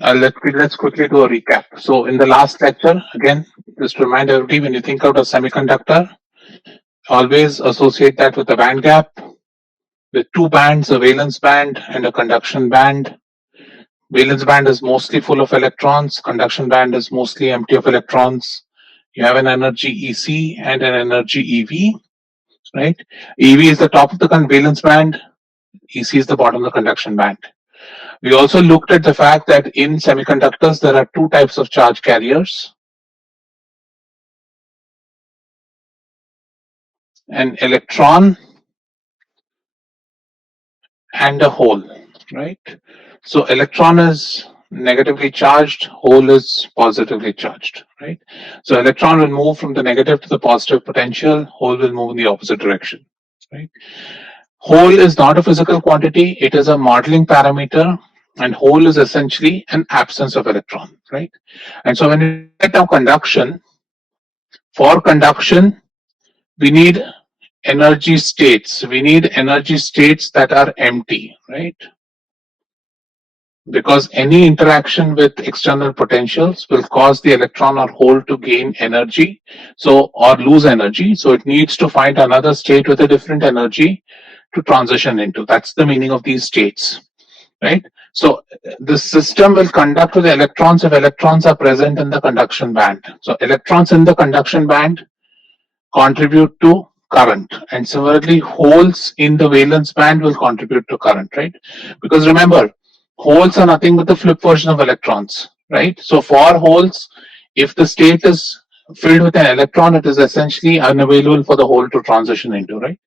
let's quickly do a recap. So in the last lecture, again, just to remind everybody, when you think out a semiconductor, always associate that with a band gap, with two bands, a valence band and a conduction band. Valence band is mostly full of electrons, conduction band is mostly empty of electrons. You have an energy EC and an energy EV, right? EV is the top of the valence band, EC is the bottom of the conduction band. We also looked at the fact that in semiconductors there are two types of charge carriers, an electron and a hole, right? So electron is negatively charged, hole is positively charged, right? So electron will move from the negative to the positive potential, hole will move in the opposite direction, right? Hole is not a physical quantity, it is a modeling parameter, and hole is essentially an absence of electron, right? And so when you get now conduction, for conduction, we need energy states. We need energy states that are empty, right? Because any interaction with external potentials will cause the electron or hole to gain energy, so or lose energy. So it needs to find another state with a different energy to transition into. That's the meaning of these states, right? So the system will conduct with electrons if electrons are present in the conduction band. So electrons in the conduction band contribute to current, and similarly holes in the valence band will contribute to current, right? Because remember, holes are nothing but the flip version of electrons, right? So for holes, if the state is filled with an electron, it is essentially unavailable for the hole to transition into, right?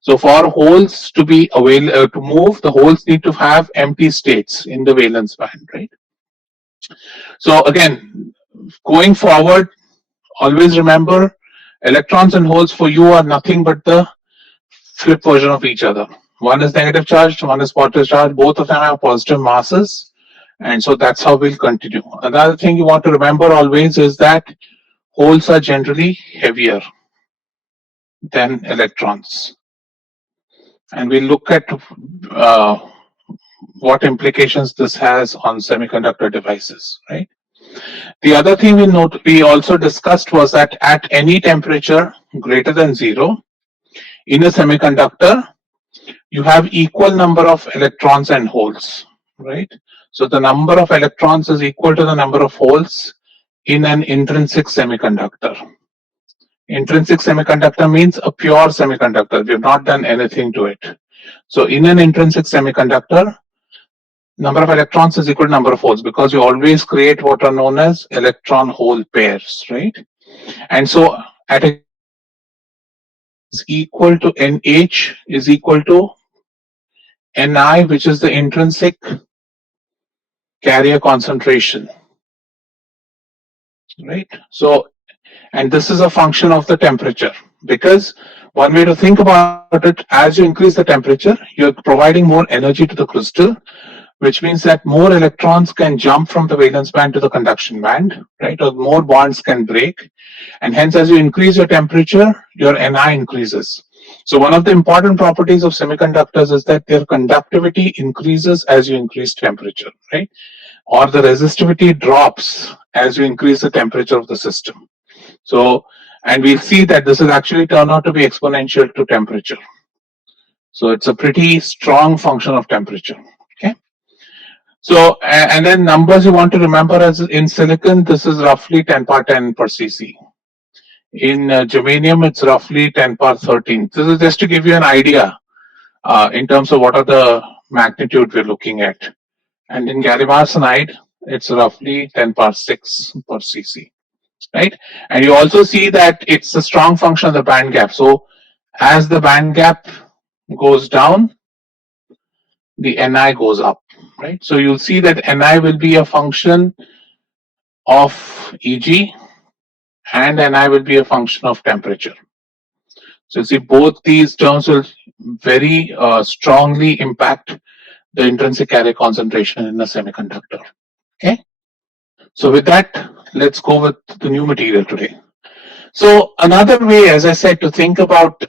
So for holes to be available to move, the holes need to have empty states in the valence band, right? So again, going forward, always remember, electrons and holes for you are nothing but the flip version of each other. One is negative charged, one is positive charged. Both of them have positive masses, and so that's how we'll continue. Another thing you want to remember always is that holes are generally heavier than electrons, and we'll look at what implications this has on semiconductor devices, right? The other thing we also discussed was that at any temperature greater than 0 in a semiconductor, you have equal number of electrons and holes, right? So the number of electrons is equal to the number of holes in an intrinsic semiconductor. Intrinsic semiconductor means a pure semiconductor. We have not done anything to it. So in an intrinsic semiconductor, number of electrons is equal to number of holes, because you always create what are known as electron hole pairs, right? And so at a is equal to NH is equal to Ni, which is the intrinsic carrier concentration, right? So, and this is a function of the temperature, because one way to think about it, as you increase the temperature, you're providing more energy to the crystal, which means that more electrons can jump from the valence band to the conduction band, right? Or more bonds can break. And hence, as you increase your temperature, your Ni increases. So one of the important properties of semiconductors is that their conductivity increases as you increase temperature, right? Or the resistivity drops as you increase the temperature of the system. So, and we'll see that this will actually turn out to be exponential to temperature. So it's a pretty strong function of temperature, okay? So, and then numbers you want to remember, as in silicon, this is roughly 10 power 10 per cc. In germanium, it's roughly 10 power 13. This is just to give you an idea in terms of what are the magnitude we're looking at. And in gallium arsenide, it's roughly 10 power 6 per cc, right? And you also see that it's a strong function of the band gap. So as the band gap goes down, the Ni goes up, right? So you'll see that Ni will be a function of Eg, and Ni will be a function of temperature. So you see both these terms will very strongly impact the intrinsic carrier concentration in a semiconductor, okay? So with that, let's go with the new material today. So another way, as I said, to think about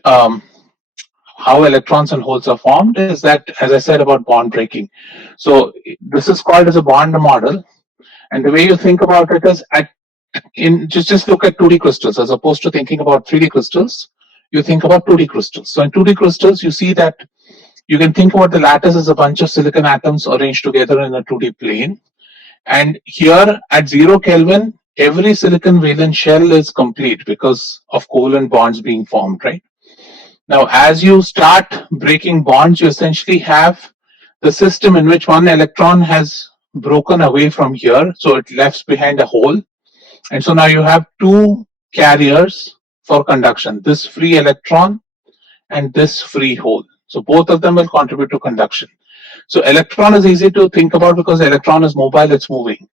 how electrons and holes are formed is that, as I said, about bond breaking. So this is called as a bond model. And the way you think about it is just look at 2D crystals as opposed to thinking about 3D crystals. You think about 2D crystals. So in 2D crystals, you see that you can think about the lattice as a bunch of silicon atoms arranged together in a 2D plane. And here at 0 Kelvin, every silicon valence shell is complete because of covalent bonds being formed, right? Now, as you start breaking bonds, you essentially have the system in which one electron has broken away from here, so it left behind a hole. And so now you have two carriers for conduction, this free electron and this free hole. So both of them will contribute to conduction. So electron is easy to think about because the electron is mobile, it's moving.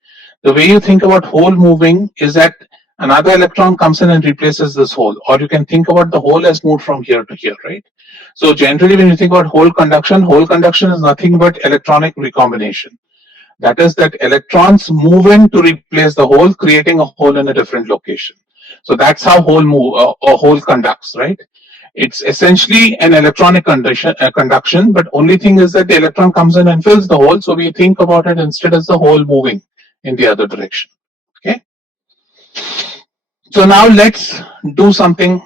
The way you think about hole moving is that another electron comes in and replaces this hole, or you can think about the hole as moved from here to here, right? So generally when you think about hole conduction is nothing but electronic recombination. That is that electrons move in to replace the hole, creating a hole in a different location. So that's how a hole conducts, right? It's essentially an electronic conduction, but only thing is that the electron comes in and fills the hole. So we think about it instead as the hole moving in the other direction. Okay. So now let's do something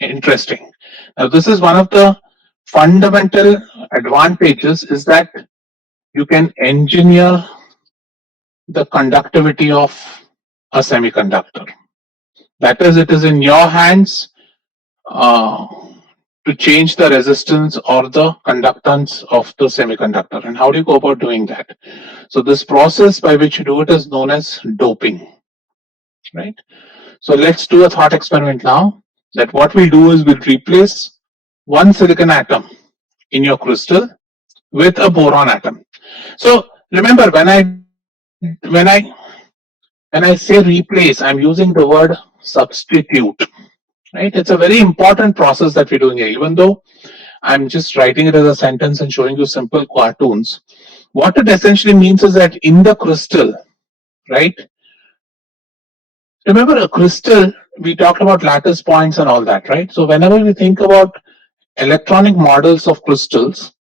interesting. Now this is one of the fundamental advantages is that you can engineer the conductivity of a semiconductor. That is, it is in your hands to change the resistance or the conductance of the semiconductor. And how do you go about doing that? So this process by which you do it is known as doping, right? So let's do a thought experiment now, that what we'll do is we'll replace one silicon atom in your crystal with a boron atom. So remember, when I say replace, I'm using the word substitute, right? It's a very important process that we're doing here. Even though I'm just writing it as a sentence and showing you simple cartoons, what it essentially means is that in the crystal, right? Remember a crystal, we talked about lattice points and all that, right? So whenever we think about electronic models of crystals,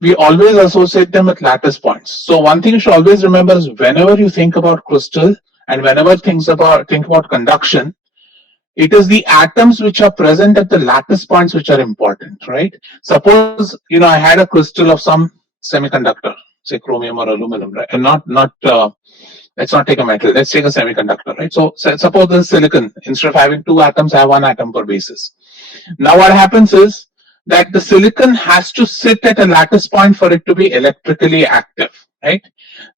we always associate them with lattice points. So one thing you should always remember is whenever you think about crystal and whenever think about conduction, it is the atoms which are present at the lattice points which are important, right? Suppose I had a crystal of some semiconductor, say chromium or aluminum, right? And let's not take a metal. Let's take a semiconductor, right? So suppose this is silicon. Instead of having two atoms, I have one atom per basis. Now what happens is that the silicon has to sit at a lattice point for it to be electrically active, right?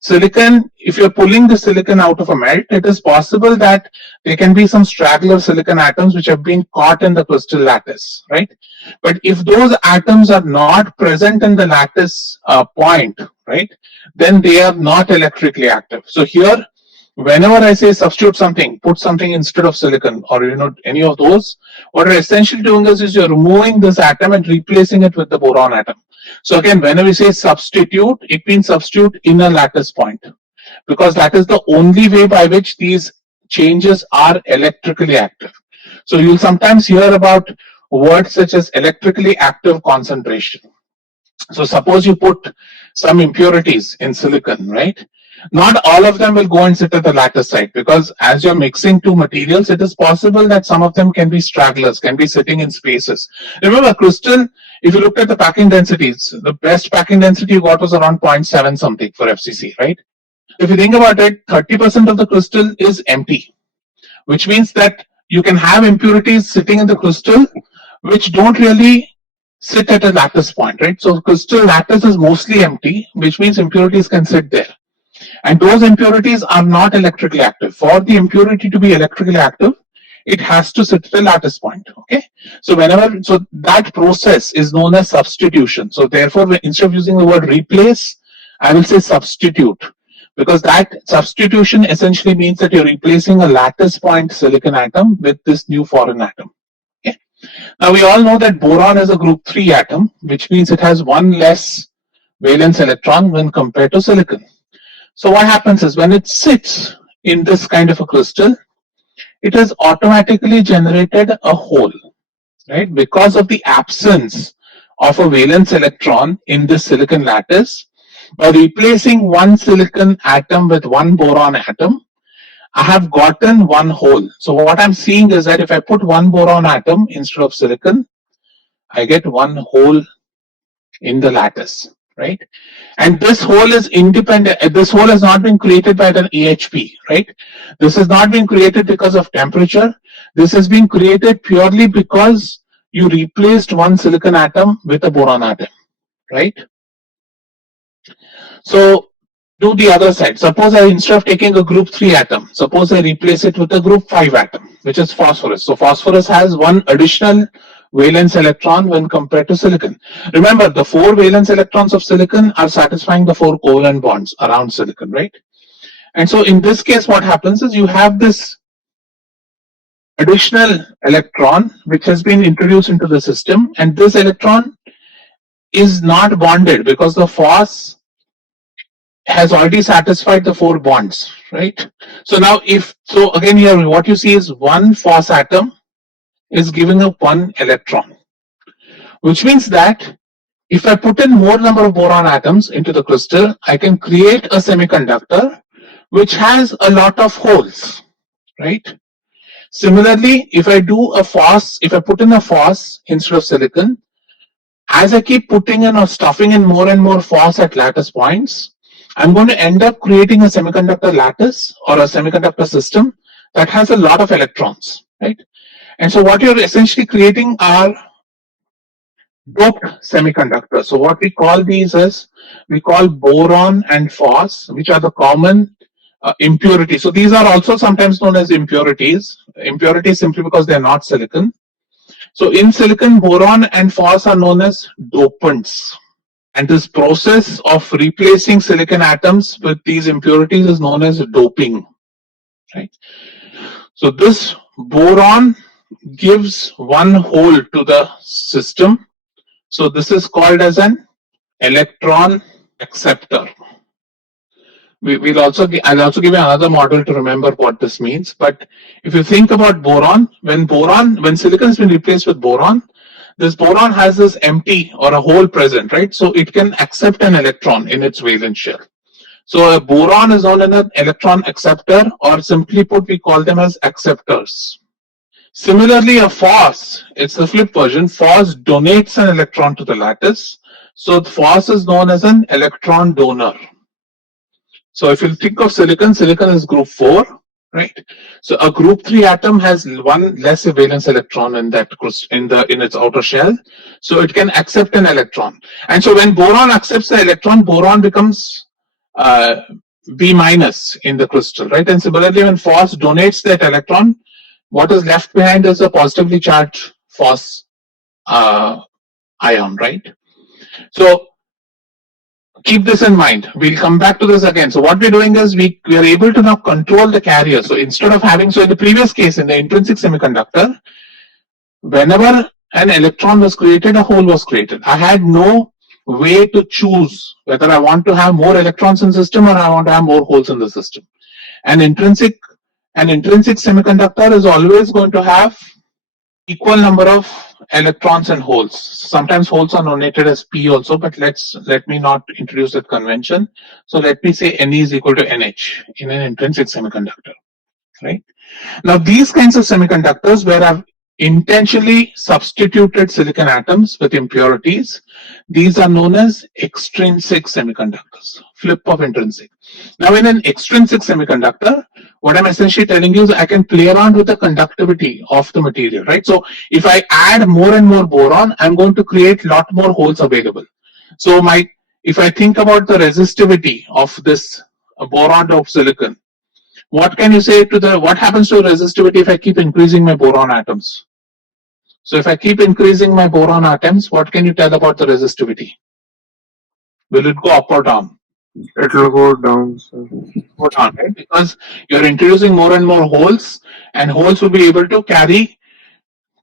Silicon, if you're pulling the silicon out of a melt, it is possible that there can be some straggler silicon atoms which have been caught in the crystal lattice, right? But if those atoms are not present in the lattice point, right, then they are not electrically active. So here, whenever I say substitute something, put something instead of silicon or any of those, what you're essentially doing is you're removing this atom and replacing it with the boron atom. So again, whenever we say substitute, it means substitute in a lattice point, because that is the only way by which these changes are electrically active. So you'll sometimes hear about words such as electrically active concentration. So suppose you put some impurities in silicon, right? Not all of them will go and sit at the lattice site, because as you're mixing two materials, it is possible that some of them can be stragglers, can be sitting in spaces. Remember, crystal, if you looked at the packing densities, the best packing density you got was around 0.7 something for FCC, right? If you think about it, 30% of the crystal is empty, which means that you can have impurities sitting in the crystal which don't really sit at a lattice point, right? So crystal lattice is mostly empty, which means impurities can sit there. And those impurities are not electrically active. For the impurity to be electrically active, it has to sit at a lattice point, okay? So that process is known as substitution. So therefore, instead of using the word replace, I will say substitute, because that substitution essentially means that you're replacing a lattice point silicon atom with this new foreign atom. Okay? Now we all know that boron is a group 3 atom, which means it has one less valence electron when compared to silicon. So what happens is when it sits in this kind of a crystal, it has automatically generated a hole, right? Because of the absence of a valence electron in this silicon lattice, By replacing one silicon atom with one boron atom, I have gotten one hole. So what I'm seeing is that if I put one boron atom instead of silicon, I get one hole in the lattice, right? And this hole is independent. This hole has not been created by the EHP, right? This has not been created because of temperature. This has been created purely because you replaced one silicon atom with a boron atom, right? So do the other side. Suppose I, instead of taking a group 3 atom, suppose I replace it with a group 5 atom, which is phosphorus. So phosphorus has one additional valence electron when compared to silicon. Remember, the 4 valence electrons of silicon are satisfying the 4 covalent bonds around silicon, right? And so in this case, what happens is you have this additional electron which has been introduced into the system, and this electron is not bonded because the phos has already satisfied the 4 bonds, right? So now so again here what you see is one phos atom is giving up one electron, which means that if I put in more number of boron atoms into the crystal, I can create a semiconductor which has a lot of holes, right? Similarly, if I put in a phos instead of silicon, as I keep putting in or stuffing in more and more phos at lattice points, I'm going to end up creating a semiconductor lattice or a semiconductor system that has a lot of electrons, right? And so what you're essentially creating are doped semiconductors. So what we call these is, we call boron and phos, which are the common impurities. So these are also sometimes known as impurities. Impurities simply because they're not silicon. So in silicon, boron and phos are known as dopants. And this process of replacing silicon atoms with these impurities is known as doping, right? So this boron gives one hole to the system. So this is called as an electron acceptor. I'll also give you another model to remember what this means. But if you think about boron, when silicon has been replaced with boron, this boron has this empty or a hole present, right? So it can accept an electron in its valence shell. So a boron is known as an electron acceptor, or simply put, we call them as acceptors. Similarly, a phos, it's the flip version. Phos donates an electron to the lattice. So phos is known as an electron donor. So if you think of silicon, silicon is group 4, right? So a group 3 atom has one less valence electron in its outer shell, so it can accept an electron. And so when boron accepts the electron, boron becomes B minus in the crystal, right? And similarly, when phos donates that electron, what is left behind is a positively charged phos ion, right? So keep this in mind. We'll come back to this again. So what we're doing is we are able to now control the carrier. So instead of having, so in the previous case, in the intrinsic semiconductor, whenever an electron was created, a hole was created. I had no way to choose whether I want to have more electrons in the system or I want to have more holes in the system. An intrinsic semiconductor is always going to have equal number of electrons and holes. Sometimes holes are notated as P also, but let me not introduce that convention. So let me say Ne is equal to NH in an intrinsic semiconductor, right? Now these kinds of semiconductors where I've intentionally substituted silicon atoms with impurities, these are known as extrinsic semiconductors, flip of intrinsic. Now in an extrinsic semiconductor, what I'm essentially telling you is I can play around with the conductivity of the material, right? So if I add more and more boron, I'm going to create a lot more holes available. So if I think about the resistivity of this boron doped silicon, what can you say what happens to resistivity if I keep increasing my boron atoms? So if I keep increasing my boron atoms, what can you tell about the resistivity? Will it go up or down? It will go down, sir. Go down, right? Because you're introducing more and more holes, and holes will be able to carry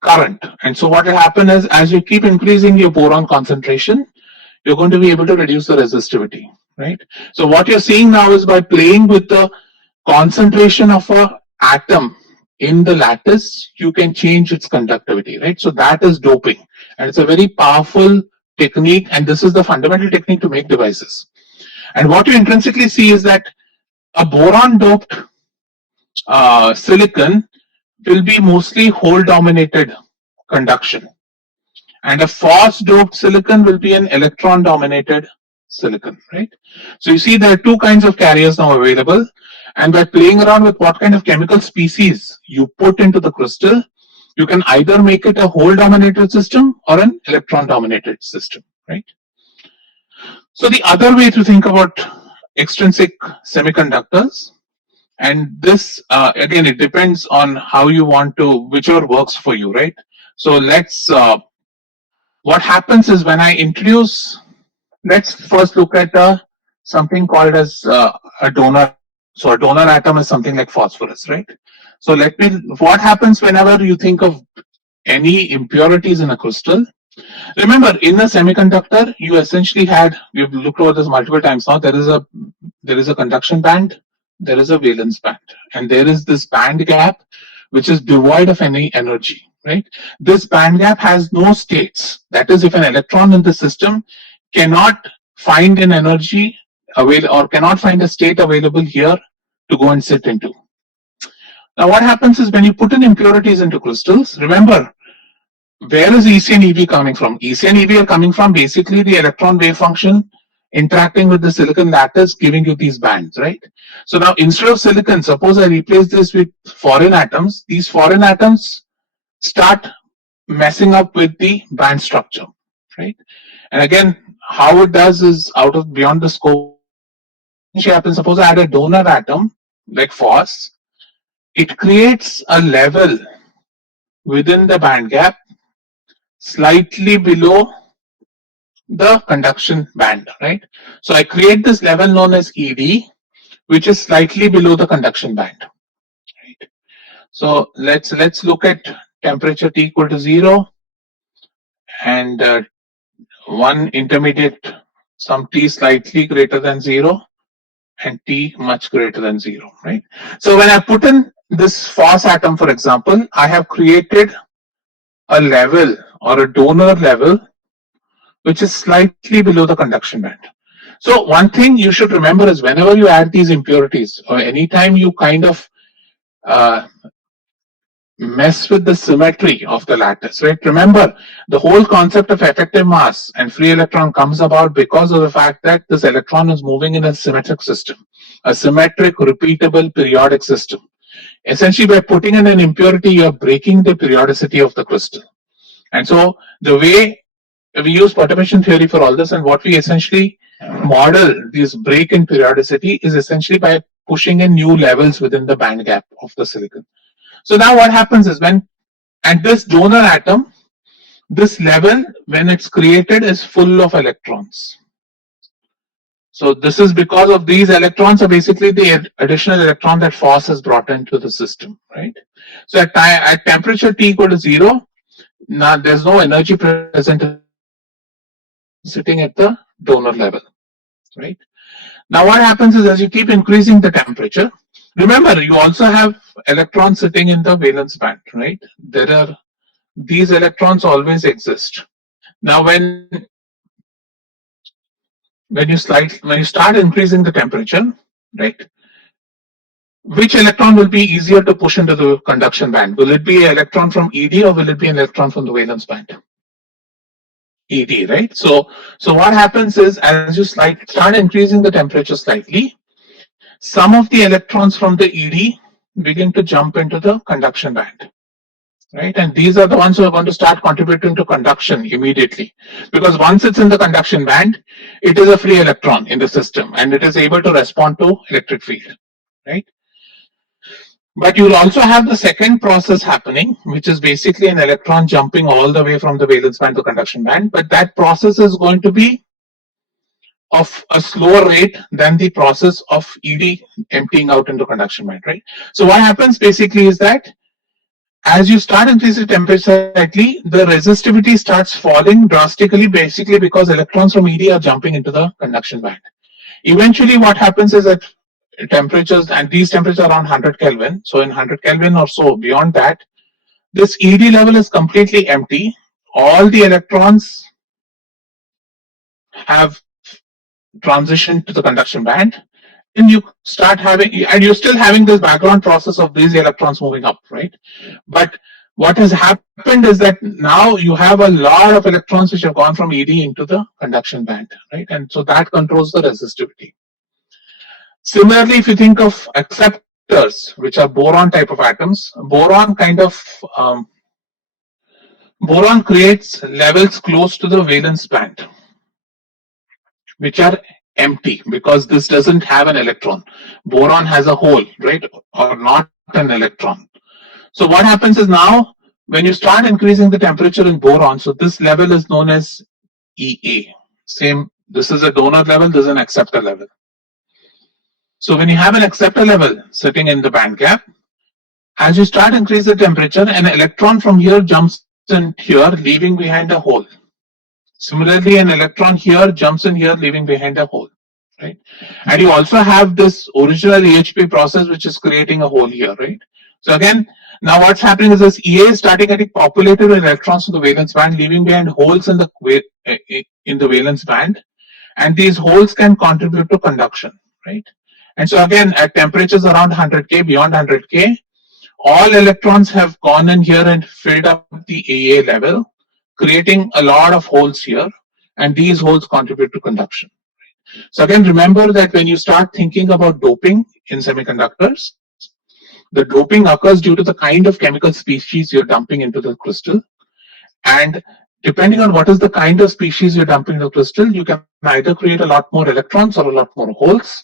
current. And so what will happen is, as you keep increasing your boron concentration, you're going to be able to reduce the resistivity, right? So what you're seeing now is by playing with the concentration of an atom in the lattice, you can change its conductivity, right? So that is doping, and it's a very powerful technique, and this is the fundamental technique to make devices. And what you intrinsically see is that a boron doped silicon will be mostly hole dominated conduction, and a phos doped silicon will be an electron dominated silicon, right? So you see there are two kinds of carriers now available, and by playing around with what kind of chemical species you put into the crystal, you can either make it a hole dominated system or an electron dominated system, right? So the other way to think about extrinsic semiconductors, and this again it depends on how you want to, whichever works for you, right? So let's what happens is when I introduce, let's first look at something called as a donor. So a donor atom is something like phosphorus, right? So let me, what happens whenever you think of any impurities in a crystal? Remember, in a semiconductor, you essentially had, we've looked over this multiple times now, there is a conduction band, there is a valence band, and there is this band gap which is devoid of any energy, right? This band gap has no states. That is, if an electron in the system cannot find an energy available or cannot find a state available here to go and sit into. Now, what happens is when you put in impurities into crystals, remember, where is EC and EV coming from? EC and EV are coming from basically the electron wave function interacting with the silicon lattice, giving you these bands, right? So now instead of silicon, suppose I replace this with foreign atoms, these foreign atoms start messing up with the band structure, right? And again, how it does is out of beyond the scope. Happens, suppose I add a donor atom like phos, it creates a level within the band gap slightly below the conduction band, right? So I create this level known as ED, which is slightly below the conduction band, right? So let's look at temperature T equal to 0 and one intermediate, some T slightly greater than 0 and T much greater than 0, right? So when I put in this phos atom, for example, I have created a level or a donor level which is slightly below the conduction band. So one thing you should remember is whenever you add these impurities or anytime you kind of uh, mess with the symmetry of the lattice, right? Remember, the whole concept of effective mass and free electron comes about because of the fact that this electron is moving in a symmetric system, a symmetric, repeatable, periodic system. Essentially, by putting in an impurity, you're breaking the periodicity of the crystal. And so the way we use perturbation theory for all this, and what we essentially model this break in periodicity is essentially by pushing in new levels within the band gap of the silicon. So now what happens is when, and this donor atom, this level, when it's created, is full of electrons. So this is because of these electrons are basically the additional electron that phos has brought into the system, right? So at temperature T equal to 0, now there's no energy present sitting at the donor level, right? Now what happens is as you keep increasing the temperature, remember you also have electrons sitting in the valence band, right? There are, these electrons always exist. Now when you start increasing the temperature, right? Which electron will be easier to push into the conduction band? Will it be an electron from ED or will it be an electron from the valence band? ED, right? So what happens is as you start increasing the temperature slightly, some of the electrons from the ED begin to jump into the conduction band, right? And these are the ones who are going to start contributing to conduction immediately, because once it's in the conduction band, it is a free electron in the system and it is able to respond to electric field, right? But you'll also have the second process happening, which is basically an electron jumping all the way from the valence band to conduction band, but that process is going to be of a slower rate than the process of ED emptying out into conduction band, right? So what happens basically is that as you start increasing temperature slightly, the resistivity starts falling drastically, basically because electrons from ED are jumping into the conduction band. Eventually, what happens is that temperatures, and these temperatures are around 100 Kelvin. So in 100 Kelvin or so, beyond that, this ED level is completely empty. All the electrons have transition to the conduction band, then you start having, and you're still having this background process of these electrons moving up, right? But what has happened is that now you have a lot of electrons which have gone from ED into the conduction band, right? And so that controls the resistivity. Similarly, if you think of acceptors, which are boron type of atoms, um, boron creates levels close to the valence band, which are empty because this doesn't have an electron. Boron has a hole, right, or not an electron. So what happens is now when you start increasing the temperature in boron, so this level is known as EA. Same, this is a donor level, this is an acceptor level. So when you have an acceptor level sitting in the band gap, as you start increase the temperature, an electron from here jumps in here, leaving behind a hole. Similarly, an electron here jumps in here, leaving behind a hole, right? And you also have this original EHP process, which is creating a hole here, right? So again, now what's happening is this EA is starting getting populated with electrons to the valence band, leaving behind holes in the valence band, and these holes can contribute to conduction, right? And so again, at temperatures around 100K, beyond 100K, all electrons have gone in here and filled up the AA level, creating a lot of holes here, and these holes contribute to conduction. So again, remember that when you start thinking about doping in semiconductors, the doping occurs due to the kind of chemical species you're dumping into the crystal, and depending on what is the kind of species you're dumping in the crystal, you can either create a lot more electrons or a lot more holes,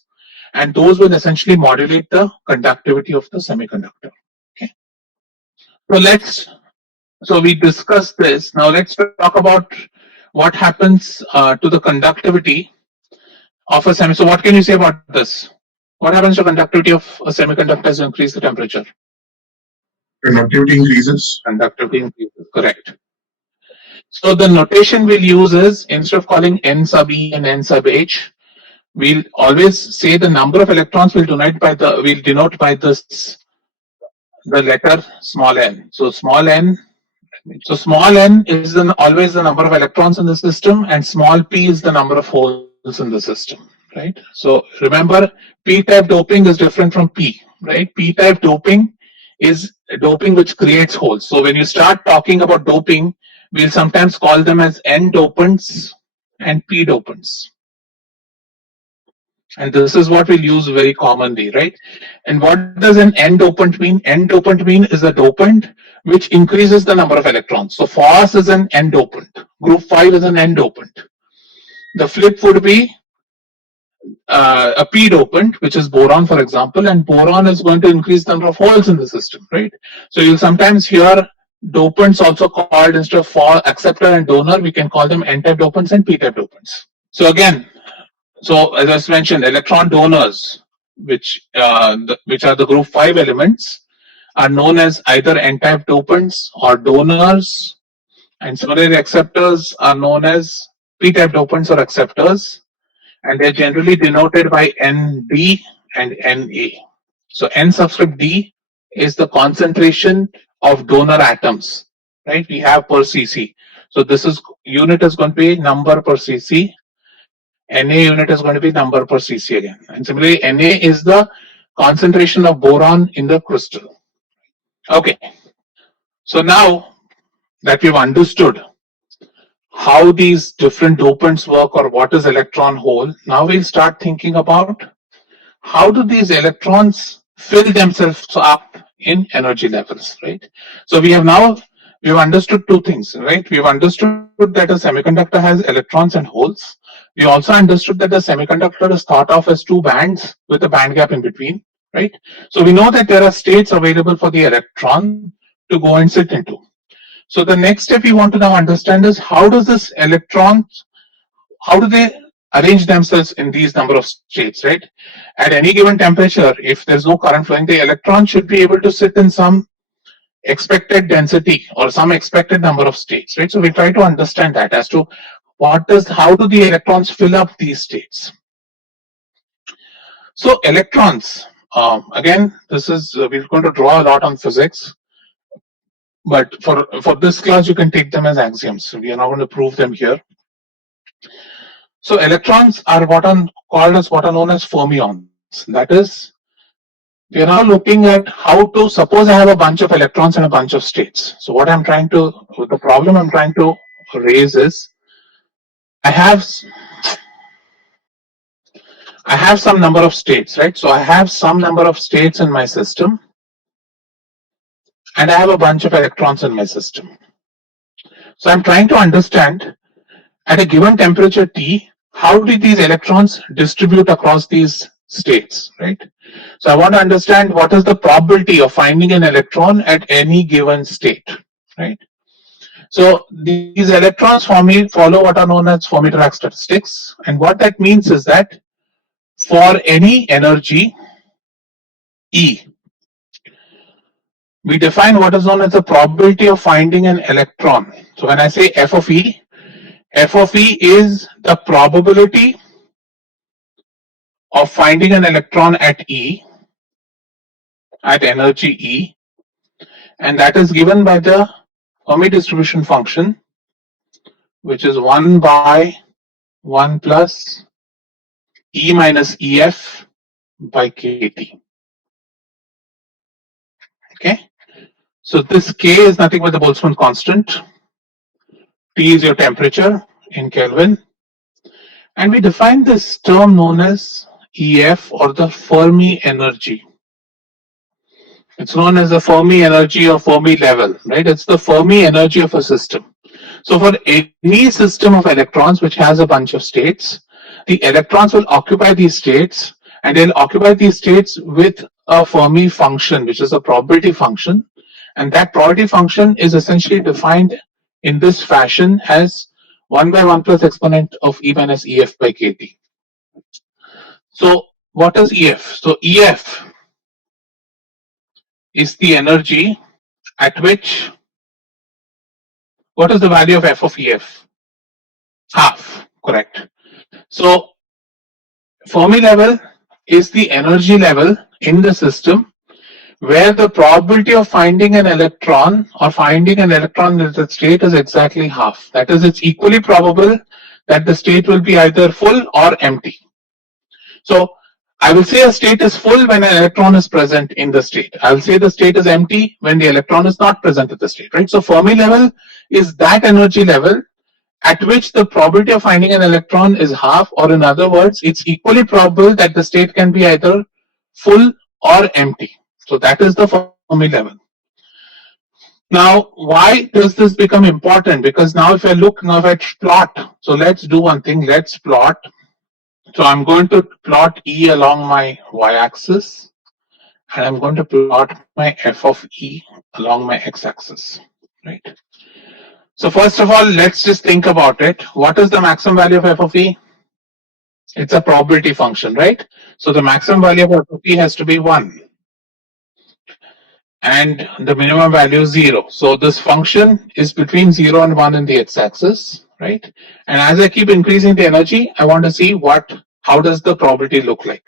and those will essentially modulate the conductivity of the semiconductor. Okay. So we discussed this. Now let's talk about what happens to the conductivity of a semi. So what can you say about this? What happens to conductivity of a semiconductor as you increase the temperature? Conductivity increases. Conductivity increases, correct. So the notation we'll use is, instead of calling N sub E and N sub H, we'll always say the number of electrons we'll denote by this, the letter small n. So small n is always the number of electrons in the system, and small p is the number of holes in the system, right? So remember, p-type doping is different from p, right? P-type doping is doping which creates holes. So when you start talking about doping, we'll sometimes call them as n dopants and p dopants. And this is what we'll use very commonly, right? And what does an n dopant mean? N dopant is a dopant which increases the number of electrons. So phos is an n dopant. Group 5 is an n dopant. The flip would be a p dopant, which is boron, for example, and boron is going to increase the number of holes in the system, right? So you'll sometimes hear dopants also called, instead of acceptor and donor, we can call them n-type dopants and p-type dopants. So again, so as I mentioned, electron donors, which are the group 5 elements, are known as either n-type dopants or donors, and similarly acceptors are known as p-type dopants or acceptors, and they're generally denoted by Nd and Na. So N subscript D is the concentration of donor atoms, right? We have per cc. So this unit is going to be number per cc. Na unit is going to be number per cc again. And similarly, Na is the concentration of boron in the crystal. Okay. So now that we've understood how these different dopants work or what is electron hole, now we'll start thinking about how do these electrons fill themselves up in energy levels, right? So we've understood two things, right? We've understood that a semiconductor has electrons and holes. We also understood that the semiconductor is thought of as two bands with a band gap in between, right? So we know that there are states available for the electron to go and sit into. So the next step we want to now understand is how do they arrange themselves in these number of states, right? At any given temperature, if there's no current flowing, the electron should be able to sit in some expected density or some expected number of states, right? So we try to understand that as to how do the electrons fill up these states. So electrons, again, this is we're going to draw a lot on physics, but for this class you can take them as axioms. So we are not going to prove them here. So electrons are what are known as fermions. That is, we are now looking at how to suppose I have a bunch of electrons and a bunch of states. So the problem I'm trying to raise is I have some number of states, right? So I have some number of states in my system, and I have a bunch of electrons in my system. So I'm trying to understand at a given temperature T, how do these electrons distribute across these states, right? So I want to understand what is the probability of finding an electron at any given state, right? So these electrons follow what are known as Fermi-Dirac statistics, and what that means is that for any energy E, we define what is known as the probability of finding an electron. So when I say F of E is the probability of finding an electron at E, at energy E, and that is given by the Fermi distribution function, which is 1 by 1 plus E minus EF by KT. Okay, so this K is nothing but the Boltzmann constant. T is your temperature in Kelvin, and we define this term known as EF, or the Fermi energy. It's known as the Fermi energy or Fermi level, right? It's the Fermi energy of a system. So for any system of electrons which has a bunch of states, the electrons will occupy these states, and they'll occupy these states with a Fermi function, which is a probability function. And that probability function is essentially defined in this fashion as 1 by 1 plus exponent of E minus EF by KT. So what is EF? So EF is the energy at which, what is the value of F of EF? Half, correct. So Fermi level is the energy level in the system where the probability of finding an electron or finding an electron in the state is exactly half. That is, it's equally probable that the state will be either full or empty. So I will say a state is full when an electron is present in the state. I will say the state is empty when the electron is not present in the state, right? So Fermi level is that energy level at which the probability of finding an electron is half, or in other words, it's equally probable that the state can be either full or empty. So that is the Fermi level. Now, why does this become important? Because now if I plot, so let's do one thing, let's plot. So I'm going to plot E along my y-axis, and I'm going to plot my F of E along my x-axis, right? So first of all, let's just think about it. What is the maximum value of F of E? It's a probability function, right? So the maximum value of F of E has to be 1. And the minimum value is 0. So this function is between 0 and 1 in the x-axis, right? And as I keep increasing the energy, I want to see how does the probability look like.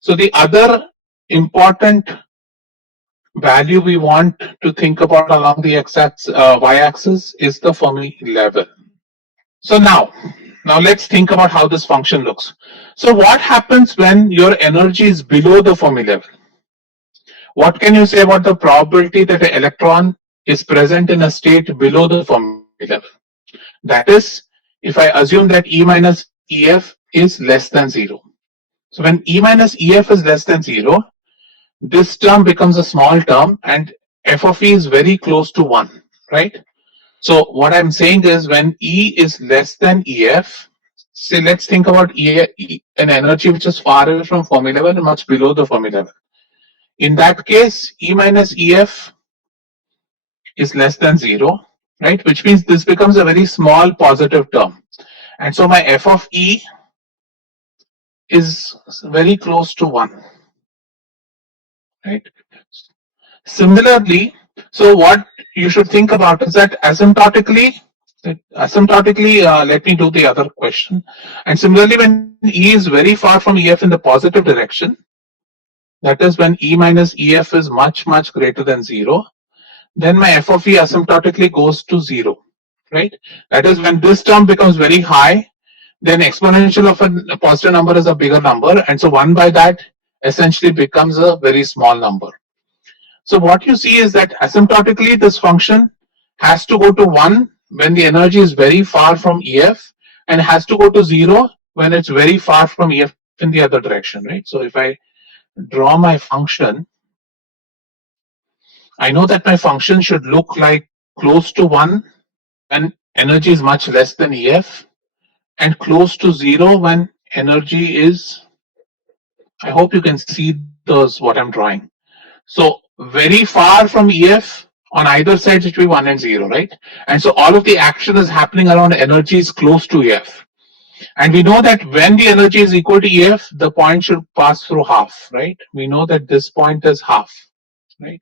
So the other important value we want to think about along the y-axis is the Fermi level. So now let's think about how this function looks. So what happens when your energy is below the Fermi level? What can you say about the probability that an electron is present in a state below the Fermi level? That is, if I assume that E minus EF is less than 0. So when E minus EF is less than 0, this term becomes a small term and F of E is very close to 1, right? So what I'm saying is when E is less than EF, say let's think about an energy which is far away from Fermi level and much below the Fermi level. In that case, E minus EF is less than 0, right? Which means this becomes a very small positive term. And so my F of E is very close to 1, right? Similarly, so what you should think about is that asymptotically, let me do the other question. And similarly, when E is very far from EF in the positive direction, that is when E minus EF is much, much greater than 0, then my F of E asymptotically goes to 0, right? That is when this term becomes very high, then exponential of a positive number is a bigger number, and so 1 by that essentially becomes a very small number. So what you see is that asymptotically this function has to go to 1 when the energy is very far from EF, and has to go to 0 when it's very far from EF in the other direction, right? So if I draw my function, I know that my function should look like close to 1 when energy is much less than EF, and close to 0 when energy is, I hope you can see those what I'm drawing. So very far from EF on either side it should be 1 and 0, right? And so all of the action is happening around energies close to EF. And we know that when the energy is equal to EF, the point should pass through half, right? We know that this point is half, right?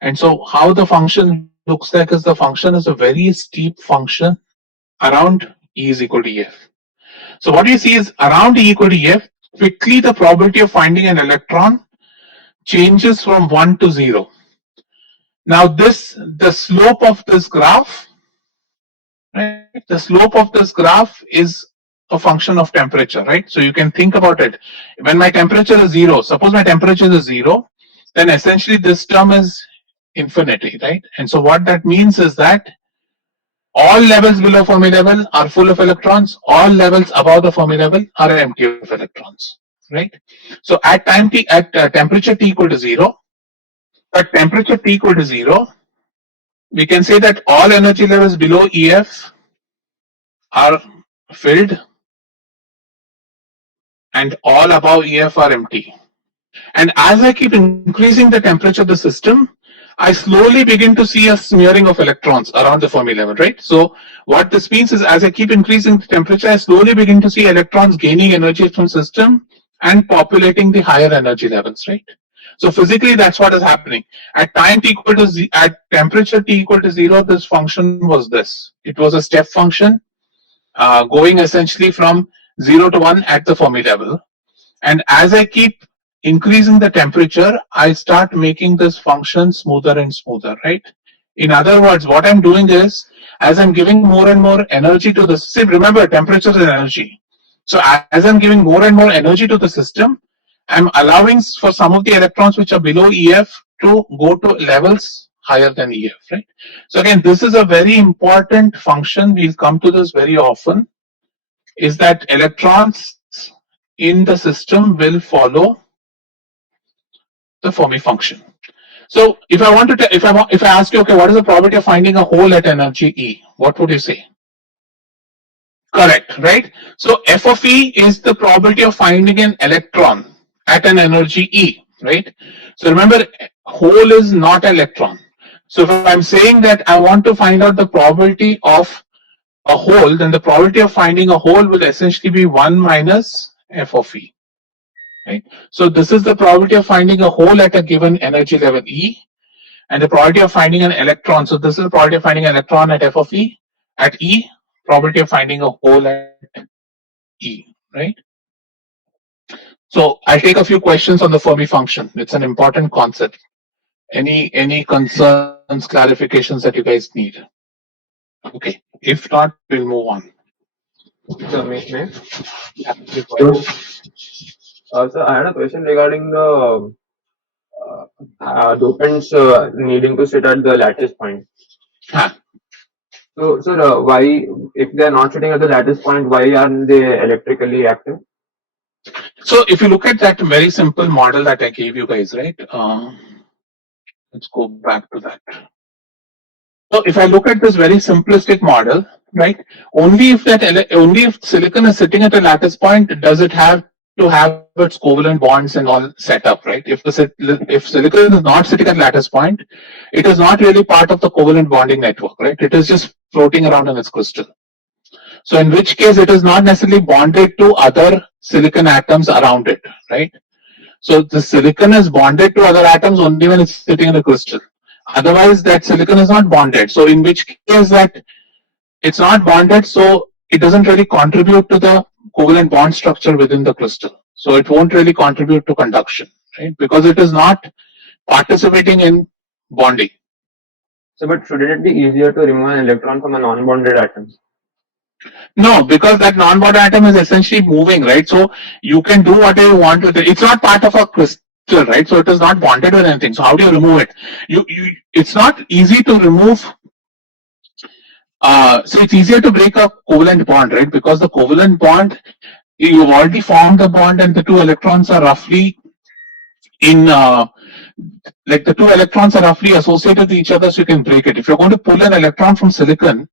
And so how the function looks like is the function is a very steep function around E is equal to EF. So what you see is around E equal to EF, quickly the probability of finding an electron changes from 1 to 0. Now the slope of this graph, right? The slope of this graph is a function of temperature, right? So you can think about it. When my temperature is 0, suppose my temperature is 0, then essentially this term is infinity, right? And so what that means is that all levels below Fermi level are full of electrons, all levels above the Fermi level are empty of electrons, right? So at time t, at temperature T equal to 0, at temperature T equal to 0, we can say that all energy levels below EF are filled and all above EF are empty. And as I keep increasing the temperature of the system, I slowly begin to see a smearing of electrons around the Fermi level, right? So what this means is as I keep increasing the temperature, I slowly begin to see electrons gaining energy from system and populating the higher energy levels, right? So physically, that's what is happening. At time t equal to at temperature t equal to 0, this function was this. It was a step function going essentially from 0 to 1 at the Fermi level. And as I keep increasing the temperature, I start making this function smoother and smoother, right? In other words, what I'm doing is, as I'm giving more and more energy to the system, remember temperature is energy. So as I'm giving more and more energy to the system, I'm allowing for some of the electrons which are below EF to go to levels higher than EF, right? So again, this is a very important function. We'll come to this very often, is that electrons in the system will follow the Fermi function. So if I want to, if I ask you, okay, what is the probability of finding a hole at energy E? What would you say? Correct, right? So F of E is the probability of finding an electron at an energy E, right? So remember, hole is not electron. So if I'm saying that I want to find out the probability of a hole, then the probability of finding a hole will essentially be 1 minus F of E. Right? So this is the probability of finding a hole at a given energy level E, and the probability of finding an electron. So this is the probability of finding an electron at F of E, at E, probability of finding a hole at E, right? So I'll take a few questions on the Fermi function. It's an important concept. Any concerns, clarifications that you guys need? Okay. If not, we'll move on. So, may? Yeah. So I had a question regarding the dopants needing to sit at the lattice point. Huh. So, sir, why, if they are not sitting at the lattice point, why aren't they electrically active? So if you look at that very simple model that I gave you guys, right? Let's go back to that. So if I look at this very simplistic model, right? Only if silicon is sitting at a lattice point does it have to have its covalent bonds and all set up, right? If silicon is not sitting at lattice point, it is not really part of the covalent bonding network, right? It is just floating around in its crystal. So in which case it is not necessarily bonded to other silicon atoms around it, right? So the silicon is bonded to other atoms only when it's sitting in a crystal. Otherwise, that silicon is not bonded. So in which case that it's not bonded, so it doesn't really contribute to the covalent bond structure within the crystal. So it won't really contribute to conduction, right? Because it is not participating in bonding. So, but shouldn't it be easier to remove an electron from a non-bonded atom? No, because that non-bond atom is essentially moving, right? So you can do whatever you want with it. It's not part of a crystal, right? So it is not bonded with anything. So how do you remove it? It's not easy to remove. So it's easier to break a covalent bond, right? Because the covalent bond, you've already formed the bond, and the two electrons are roughly in like the two electrons are roughly associated with each other, so you can break it. If you're going to pull an electron from silicon,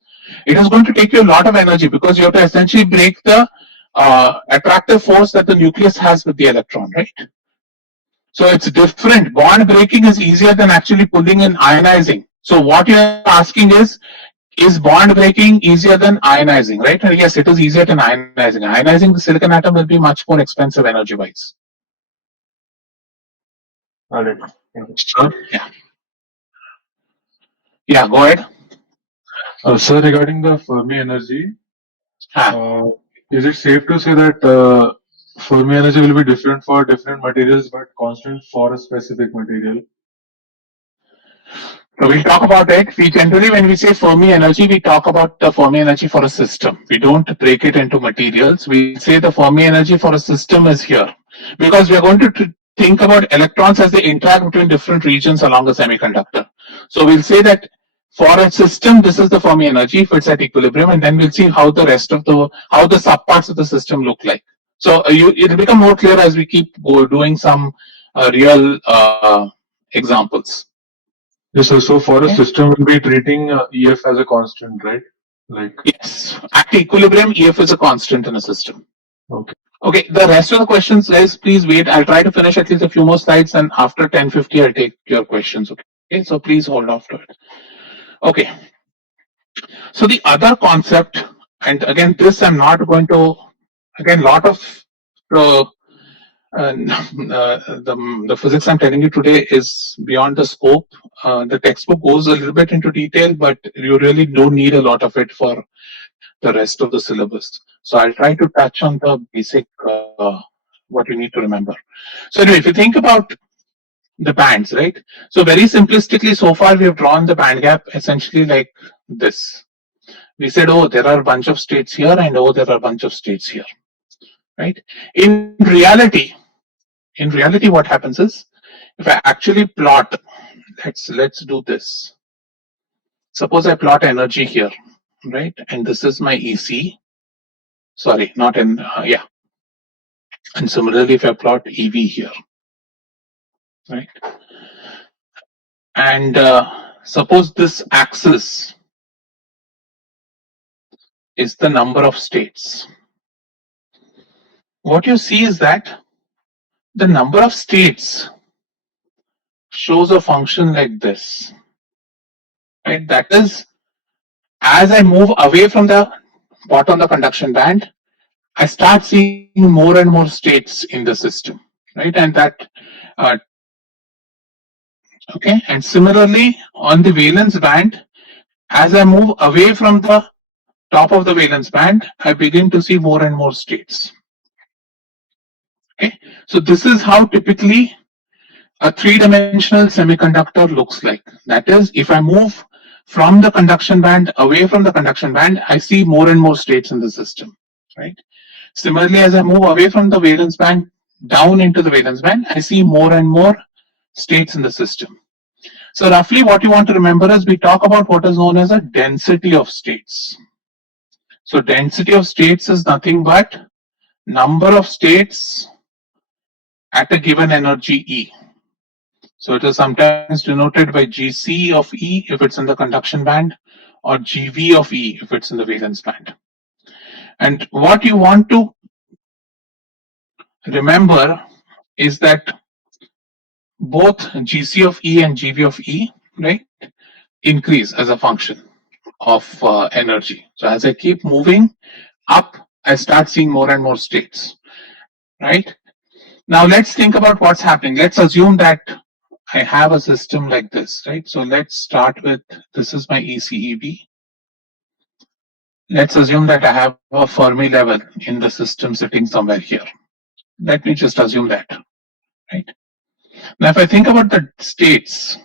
it is going to take you a lot of energy because you have to essentially break the attractive force that the nucleus has with the electron, right? So it's different. Bond breaking is easier than actually pulling and ionizing. So what you're asking is bond breaking easier than ionizing, right? And yes, it is easier than ionizing. Ionizing the silicon atom will be much more expensive energy-wise. All right. Thank you. Sir, Yeah. Yeah, go ahead. sir, regarding the Fermi energy, Ah. is it safe to say that Fermi energy will be different for different materials but constant for a specific material? So we'll talk about it. We generally, when we say Fermi energy, we talk about the Fermi energy for a system. We don't break it into materials. We say the Fermi energy for a system is here because we are going to think about electrons as they interact between different regions along a semiconductor. So we'll say that for a system, this is the Fermi energy if it's at equilibrium, and then we'll see how the rest of how the subparts of the system look like. So it'll become more clear as we keep doing some real examples. Yes, sir. So for a system, we'll be treating EF as a constant, right? Like, Yes, at equilibrium, EF is a constant in a system. okay. Okay, the rest of the questions, guys, please wait. I'll try to finish at least a few more slides, and after 10:50, I'll take your questions. Okay, so please hold off to it. Okay, so the other concept, and again, this I'm not going to, again, lot of uh, the physics I'm telling you today is beyond the scope. The textbook goes a little bit into detail, but you really don't need a lot of it for the rest of the syllabus. So I'll try to touch on the basic what you need to remember. So anyway, if you think about the bands, right? So very simplistically, so far we have drawn the band gap essentially like this. We said, oh, there are a bunch of states here, and oh, there are a bunch of states here, right? In reality, what happens is, if I actually plot, let's do this. Suppose I plot energy here, right? And this is my EC. Sorry, not in yeah. And similarly, if I plot EV here, right? And suppose this axis is the number of states. What you see is that the number of states shows a function like this, right? That is, as I move away from the bottom of the conduction band, I start seeing more and more states in the system, right? And that, okay. And similarly, on the valence band, as I move away from the top of the valence band, I begin to see more and more states. Okay, so this is how typically a three-dimensional semiconductor looks like. That is, if I move from the conduction band away from the conduction band, I see more and more states in the system, right? Similarly, as I move away from the valence band down into the valence band, I see more and more states in the system. So roughly what you want to remember is we talk about what is known as a density of states. So density of states is nothing but number of states at a given energy E. So it is sometimes denoted by Gc of E if it's in the conduction band, or Gv of E if it's in the valence band. And what you want to remember is that both Gc of E and Gv of E, right, increase as a function of energy. So as I keep moving up, I start seeing more and more states, right? Now let's think about what's happening. Let's assume that I have a system like this, right? So let's start with, this is my ECEV. Let's assume that I have a Fermi level in the system sitting somewhere here. Let me just assume that, right? Now if I think about the states,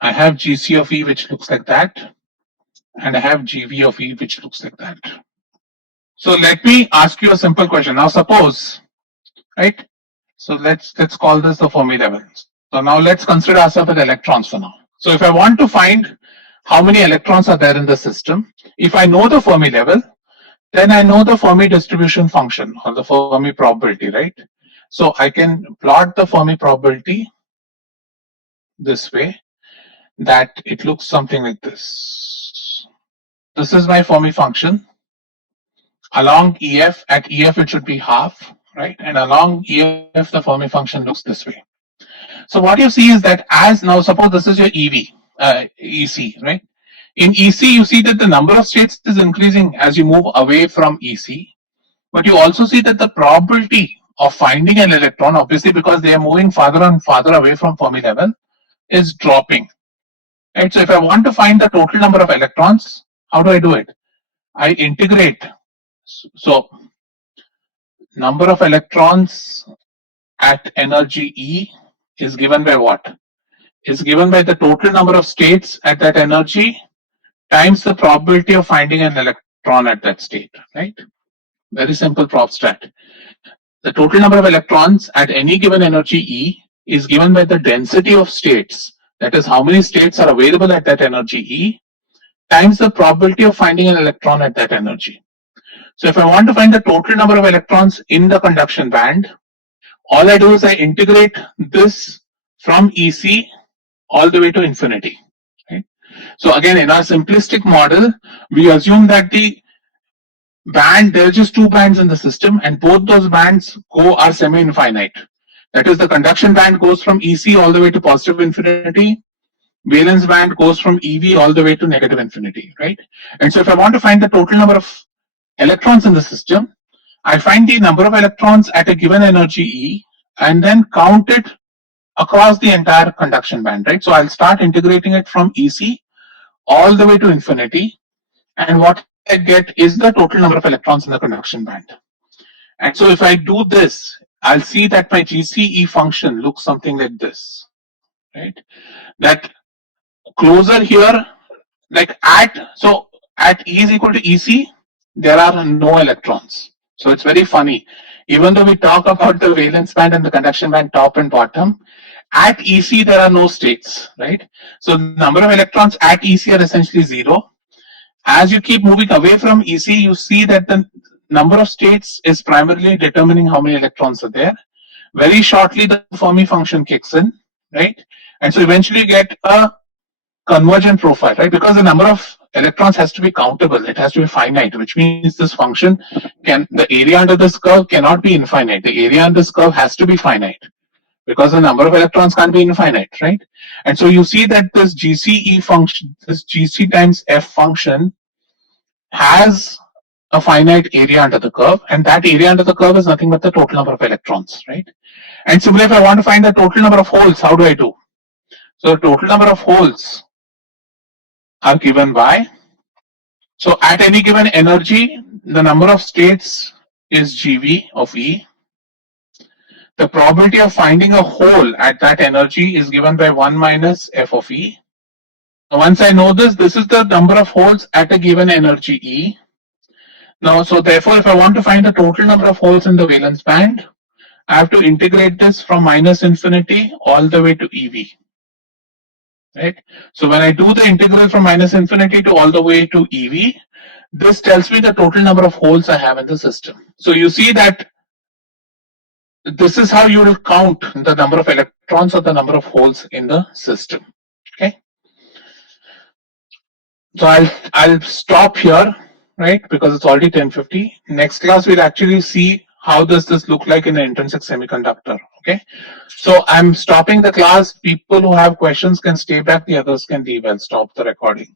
I have Gc of E which looks like that, and I have Gv of E which looks like that. So let me ask you a simple question. Now suppose, right? So let's call this the Fermi level. So now let's consider ourselves with electrons for now. So if I want to find how many electrons are there in the system, if I know the Fermi level, then I know the Fermi distribution function or the Fermi probability, right? So I can plot the Fermi probability this way, that it looks something like this. This is my Fermi function. Along EF, at EF it should be half, right? And along EF the Fermi function looks this way. So what you see is that as now suppose this is your EC, right? In EC you see that the number of states is increasing as you move away from EC, but you also see that the probability of finding an electron, obviously because they are moving farther and farther away from Fermi level, is dropping. Right? So if I want to find the total number of electrons, how do I do it? I integrate. So number of electrons at energy E is given by what? Is given by the total number of states at that energy times the probability of finding an electron at that state, right? Very simple prop stat. The total number of electrons at any given energy E is given by the density of states, that is how many states are available at that energy E, times the probability of finding an electron at that energy. So if I want to find the total number of electrons in the conduction band, all I do is I integrate this from EC all the way to infinity. Right? So again, in our simplistic model, we assume that the band, there are just two bands in the system, and both those bands are semi-infinite. That is, the conduction band goes from EC all the way to positive infinity. Valence band goes from EV all the way to negative infinity, right? And so if I want to find the total number of electrons in the system, I find the number of electrons at a given energy E and then count it across the entire conduction band, right? So I'll start integrating it from EC all the way to infinity, and what I get is the total number of electrons in the conduction band. And so if I do this, I'll see that my GCE function looks something like this, right? That closer here, like at E is equal to EC, there are no electrons. So it's very funny. Even though we talk about the valence band and the conduction band top and bottom, at EC there are no states, right? So the number of electrons at EC are essentially zero. As you keep moving away from EC, you see that the number of states is primarily determining how many electrons are there. Very shortly, the Fermi function kicks in, right? And so eventually you get a convergent profile, right? Because the number of electrons has to be countable, it has to be finite, which means this function the area under this curve cannot be infinite. The area under this curve has to be finite because the number of electrons can't be infinite, right? And so you see that this GCE function, this GC times F function has a finite area under the curve, and that area under the curve is nothing but the total number of electrons, right? And similarly, if I want to find the total number of holes, how do I do? So the total number of holes are given by, so at any given energy, the number of states is GV of E. The probability of finding a hole at that energy is given by 1 minus F of E. Now, once I know this is the number of holes at a given energy E. Now, so therefore, if I want to find the total number of holes in the valence band, I have to integrate this from minus infinity all the way to EV. Right? So when I do the integral from minus infinity to all the way to EV, this tells me the total number of holes I have in the system. So you see that this is how you will count the number of electrons or the number of holes in the system. Okay. So I'll stop here, right? Because it's already 10:50. Next class we'll actually see how does this look like in an intrinsic semiconductor. Okay. So I'm stopping the class. People who have questions can stay back. The others can leave. I'll stop the recording.